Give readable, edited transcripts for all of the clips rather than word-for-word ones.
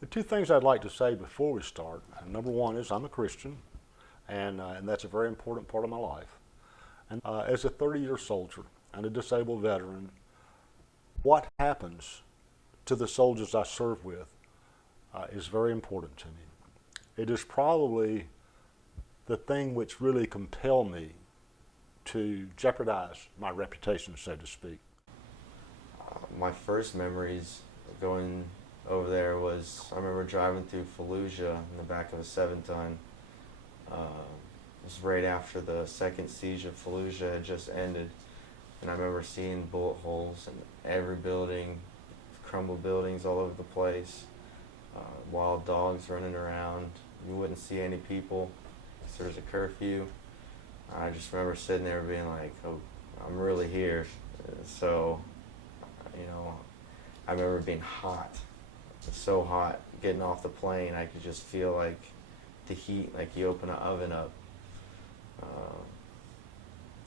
The two things I'd like to say before we start. Number one is I'm a Christian, and that's a very important part of my life. And as a 30-year soldier and a disabled veteran, what happens to the soldiers I serve with is very important to me. It is probably the thing which really compelled me to jeopardize my reputation, so to speak. My first memories of going over there was I remember driving through Fallujah in the back of a 7-ton. It was right after the second siege of Fallujah had just ended, and I remember seeing bullet holes in every building, crumbled buildings all over the place, wild dogs running around. You wouldn't see any people because there was a curfew. I just remember sitting there being like, oh, I'm really here. So, I remember being hot. It was so hot getting off the plane. I could just feel like the heat, like you open an oven up.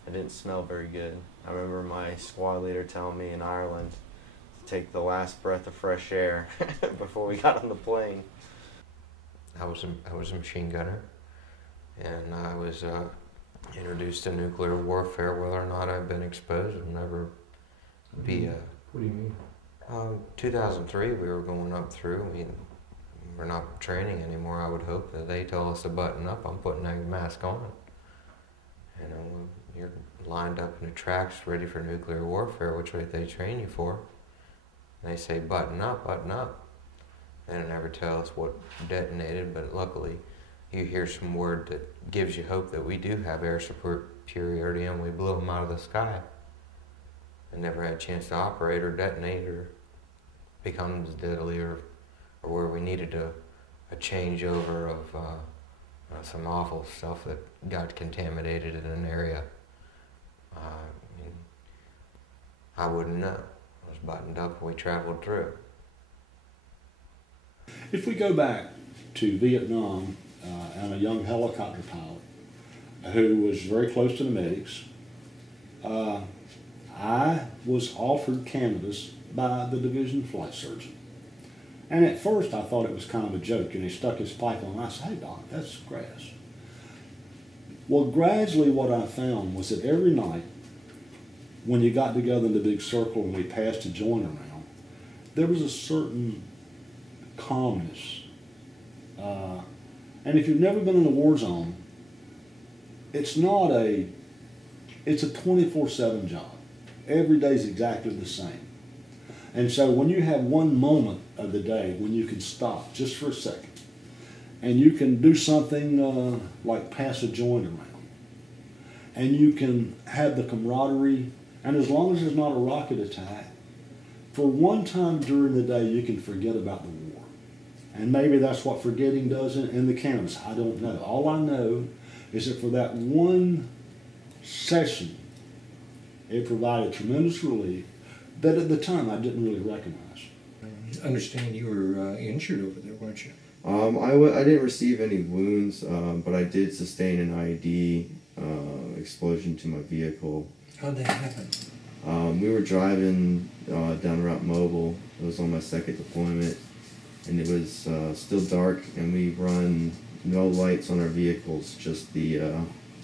It didn't smell very good. I remember my squad leader telling me in Ireland to take the last breath of fresh air before we got on the plane. I was a machine gunner, and I was introduced to nuclear warfare. Whether or not I've been exposed, will never be a. What do you mean? 2003, we were going up through. We're not training anymore. I would hope that they tell us to button up. I'm putting a mask on. You're lined up in the tracks, ready for nuclear warfare, which way they train you for. They say button up, button up. They don't ever tell us what detonated, but luckily you hear some word that gives you hope that we do have air superiority and we blew them out of the sky. And never had a chance to operate or detonate or become as deadly or where we needed a changeover of some awful stuff that got contaminated in an area. I wouldn't know. I was buttoned up and we traveled through. If we go back to Vietnam and a young helicopter pilot who was very close to the medics, I was offered cannabis by the division flight surgeon. And at first I thought it was kind of a joke, and he stuck his pipe on and I said, "Hey doc, that's grass." Well, gradually what I found was that every night when you got together in the big circle and we passed a joint around, there was a certain calmness. And if you've never been in a war zone, it's a 24/7 job. Every day is exactly the same. And so when you have one moment of the day when you can stop just for a second and you can do something like pass a joint around and you can have the camaraderie, and as long as there's not a rocket attack, for one time during the day you can forget about the war. And maybe that's what forgetting does in the cannabis. I don't know. All I know is that for that one session, it provided tremendous relief that at the time I didn't really recognize. I understand you were injured over there, weren't you? I didn't receive any wounds, but I did sustain an IED explosion to my vehicle. How'd that happen? We were driving down Route Mobile. It was on my second deployment, and it was still dark, and we run no lights on our vehicles, just the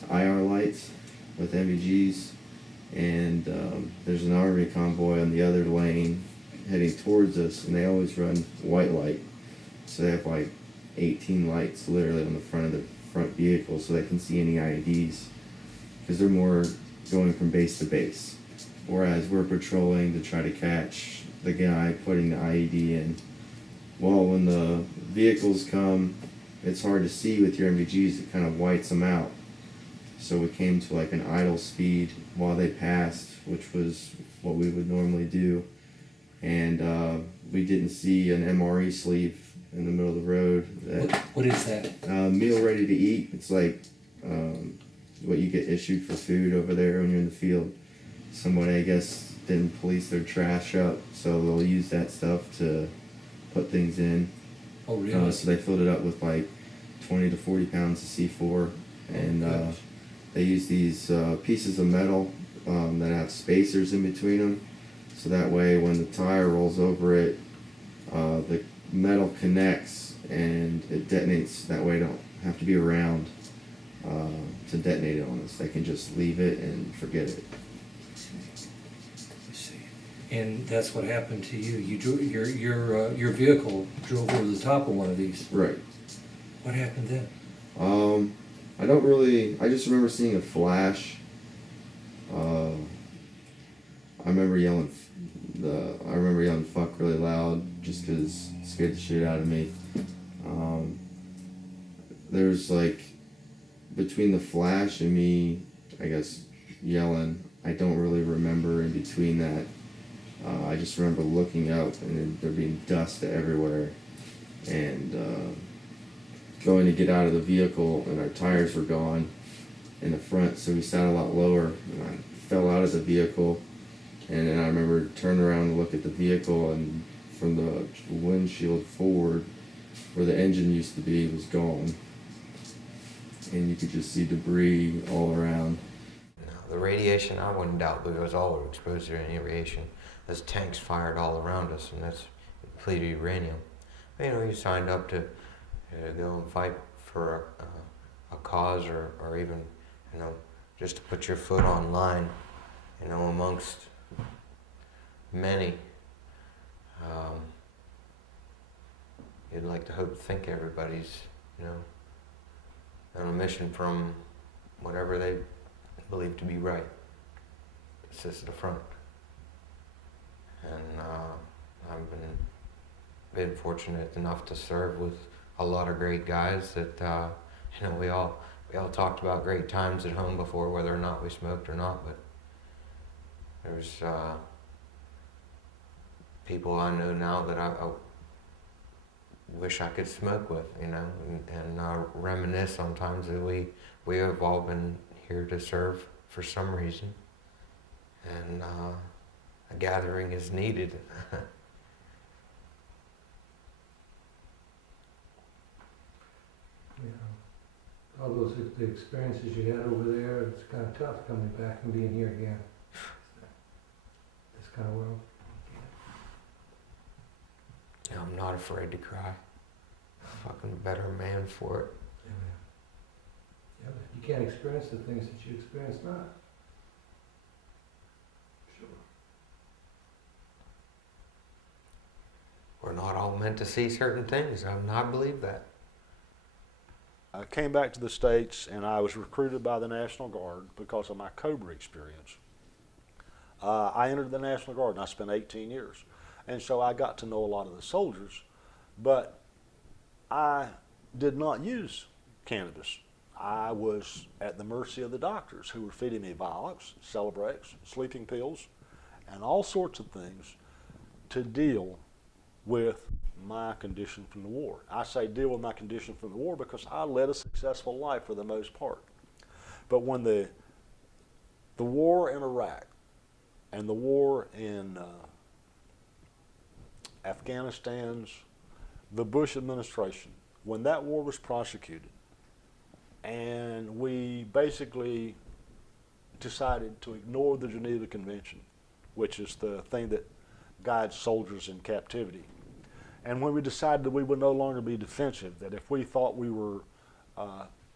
IR lights with MVGs. And there's an army convoy on the other lane heading towards us, and they always run white light. So they have like 18 lights literally on the front of the front vehicle so they can see any IEDs, because they're more going from base to base. Whereas we're patrolling to try to catch the guy putting the IED in. Well, when the vehicles come, it's hard to see with your MVGs, it kind of whites them out. So we came to like an idle speed while they passed, which was what we would normally do. And we didn't see an MRE sleeve in the middle of the road. What is that? Meal ready to eat. It's like what you get issued for food over there when you're in the field. Somebody, I guess, didn't police their trash up, so they'll use that stuff to put things in. Oh, really? So they filled it up with like 20 to 40 pounds of C4, and they use these pieces of metal that have spacers in between them, so that way when the tire rolls over it, the metal connects and it detonates. That way I don't have to be around to detonate it on us. They can just leave it and forget it. I see. And that's what happened to you. You drew, your vehicle drove over the top of one of these. Right. What happened then? I don't really. I just remember seeing a flash. I remember yelling. I remember yelling "fuck" really loud, just because it scared the shit out of me. There's like between the flash and me, I guess, yelling. I don't really remember in between that. I just remember looking up and there being dust everywhere, and going to get out of the vehicle, and our tires were gone in the front, so we sat a lot lower, and I fell out of the vehicle, and then I remember turning around and look at the vehicle, and from the windshield forward, where the engine used to be, was gone, and you could just see debris all around. No, the radiation, I wouldn't doubt we was all exposed to any radiation. There's tanks fired all around us, and that's depleted uranium. You know, you signed up to go and fight for a cause, or even, you know, just to put your foot on line, you know, amongst many. You'd like to think everybody's, you know, on a mission from whatever they believe to be right. This is the front. And I've been fortunate enough to serve with a lot of great guys that, you know, we all talked about great times at home before, whether or not we smoked or not, but there's people I know now that I wish I could smoke with, you know, and reminisce sometimes that we have all been here to serve for some reason, and a gathering is needed. Yeah. All those the experiences you had over there, it's kind of tough coming back and being here again. This kind of world. Yeah, I'm not afraid to cry. Fucking better man for it. Yeah, man. Yeah, but you can't experience the things that you experience not. Sure. We're not all meant to see certain things. I believe that. I came back to the States and I was recruited by the National Guard because of my Cobra experience. I entered the National Guard and I spent 18 years. And so I got to know a lot of the soldiers, but I did not use cannabis. I was at the mercy of the doctors who were feeding me Vioxx, Celebrex, sleeping pills, and all sorts of things to deal with my condition from the war. I say deal with my condition from the war because I led a successful life for the most part. But when the war in Iraq and the war in Afghanistan's, the Bush administration, when that war was prosecuted, and we basically decided to ignore the Geneva Convention, which is the thing that guides soldiers in captivity. And when we decided that we would no longer be defensive, that if we thought we were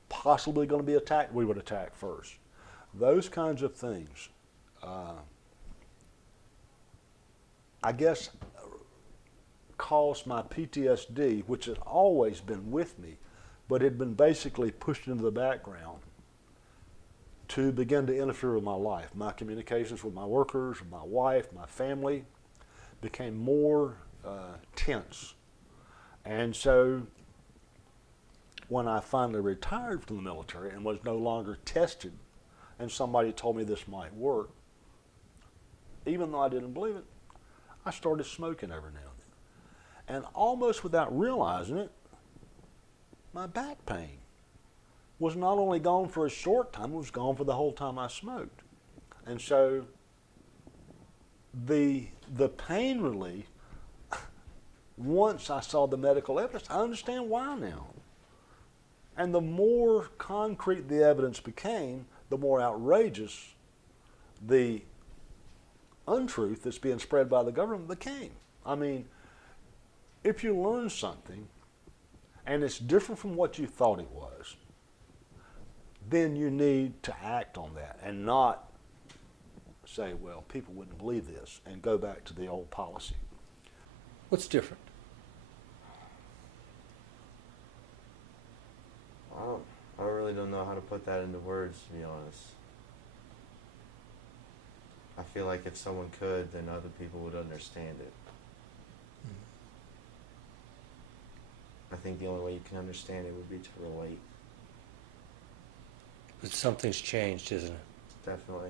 possibly going to be attacked, we would attack first. Those kinds of things, I guess, caused my PTSD, which had always been with me, but had been basically pushed into the background, to begin to interfere with my life. My communications with my workers, my wife, my family became more tense. And so when I finally retired from the military and was no longer tested, and somebody told me this might work, even though I didn't believe it, I started smoking every now and then. And almost without realizing it, my back pain was not only gone for a short time, it was gone for the whole time I smoked. And so the pain relief, once I saw the medical evidence, I understand why now. And the more concrete the evidence became, the more outrageous the untruth that's being spread by the government became. I mean, if you learn something and it's different from what you thought it was, then you need to act on that and not say, well, people wouldn't believe this, and go back to the old policy. What's different? I really don't know how to put that into words, to be honest. I feel like if someone could, then other people would understand it. I think the only way you can understand it would be to relate. But something's changed, isn't it? Definitely.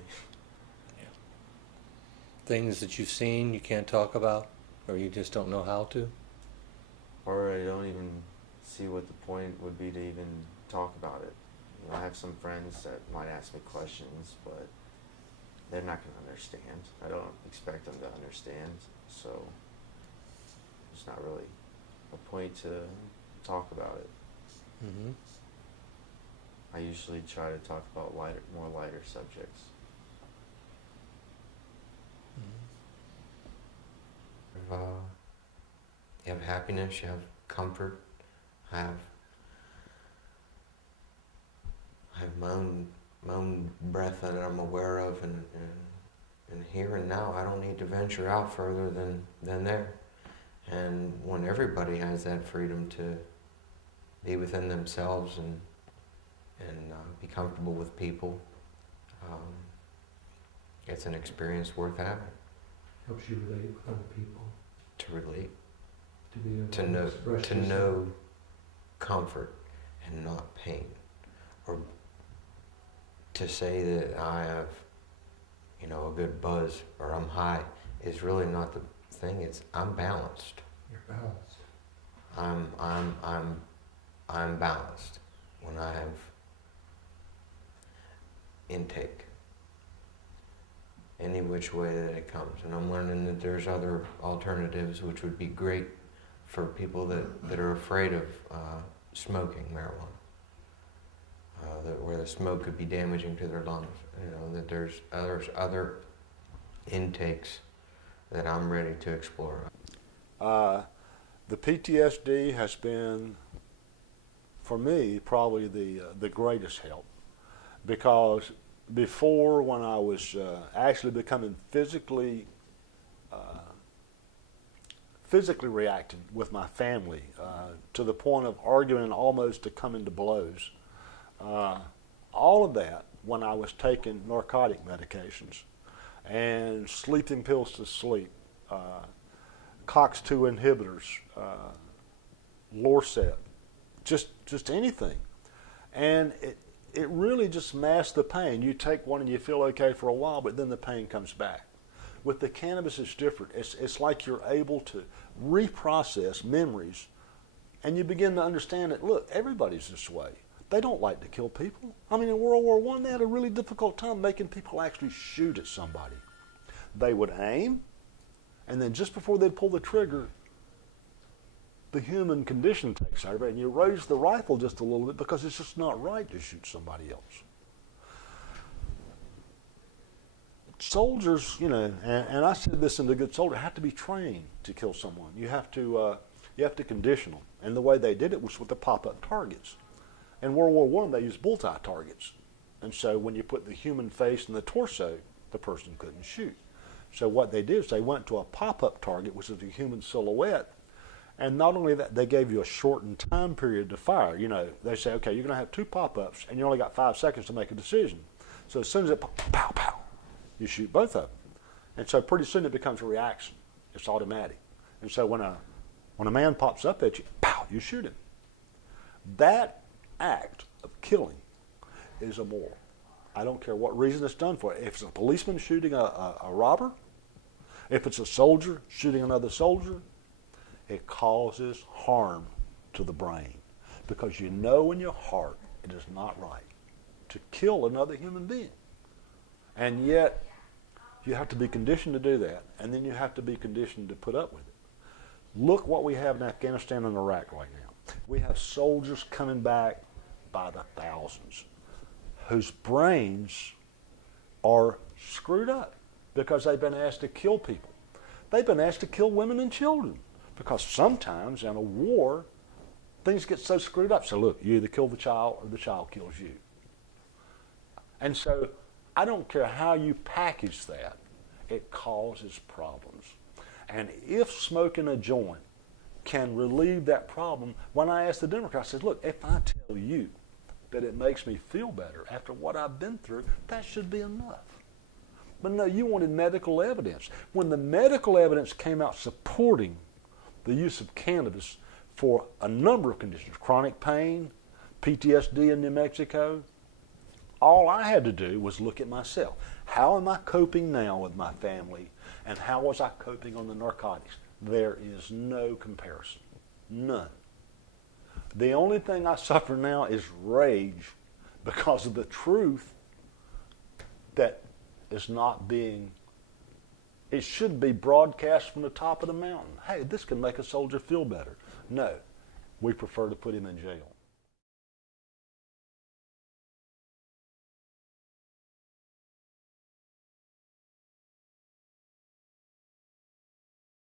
Things that you've seen you can't talk about, or you just don't know how to? Or I don't even see what the point would be to even talk about it. You know, I have some friends that might ask me questions, but they're not going to understand. I don't expect them to understand, so there's not really a point to talk about it. Mm-hmm. I usually try to talk about more lighter subjects. You have happiness, you have comfort. I have my own breath that I'm aware of, and here and now I don't need to venture out further than there. And when everybody has that freedom to be within themselves and be comfortable with people, it's an experience worth having. Helps you relate with other people. To relate, To be able to express know yourself. comfort and not pain, or to say that I have, a good buzz or I'm high is really not the thing. It's I'm balanced. You're balanced. I'm balanced when I have intake, any which way that it comes. And I'm learning that there's other alternatives which would be great for people that are afraid of smoking marijuana. Where the smoke could be damaging to their lungs. That there's other intakes that I'm ready to explore. The PTSD has been, for me, probably the greatest help, because before, when I was actually becoming physically reacting with my family to the point of arguing almost to coming to blows, all of that when I was taking narcotic medications and sleeping pills to sleep, COX-2 inhibitors, Lorcet, just anything. And it really just masks the pain. You take one and you feel okay for a while, but then the pain comes back. With the cannabis, it's different. It's like you're able to reprocess memories, and you begin to understand that, look, everybody's this way. They don't like to kill people. I mean, in World War I, they had a really difficult time making people actually shoot at somebody. They would aim, and then just before they'd pull the trigger, the human condition takes over, and you raise the rifle just a little bit because it's just not right to shoot somebody else. Soldiers, and I said this in The Good Soldier, have to be trained to kill someone. You have to condition them, and the way they did it was with the pop-up targets. In World War I, they used bullseye targets, and so when you put the human face in the torso, the person couldn't shoot. So what they did is they went to a pop-up target, which is a human silhouette, and not only that, they gave you a shortened time period to fire. They say, okay, you're going to have 2 pop-ups, and you only got 5 seconds to make a decision. So as soon as it pow, pow, you shoot both of them. And so pretty soon it becomes a reaction. It's automatic. And so when a man pops up at you, pow, you shoot him. That act of killing is immoral. I don't care what reason it's done for. If it's a policeman shooting a robber, if it's a soldier shooting another soldier, it causes harm to the brain, because you know in your heart it is not right to kill another human being. And yet you have to be conditioned to do that, and then you have to be conditioned to put up with it. Look what we have in Afghanistan and Iraq right now. We have soldiers coming back by the thousands whose brains are screwed up because they've been asked to kill people. They've been asked to kill women and children Because sometimes in a war, things get so screwed up. So look, you either kill the child or the child kills you. And so I don't care how you package that, it causes problems. And if smoking a joint can relieve that problem, when I asked the Democrat, I said, look, if I tell you that it makes me feel better after what I've been through, that should be enough. But no, you wanted medical evidence. When the medical evidence came out supporting the use of cannabis for a number of conditions, chronic pain, PTSD in New Mexico, all I had to do was look at myself. How am I coping now with my family, and how was I coping on the narcotics? There is no comparison, none. The only thing I suffer now is rage because of the truth that is not being, it should be broadcast from the top of the mountain. Hey, this can make a soldier feel better. No, we prefer to put him in jail.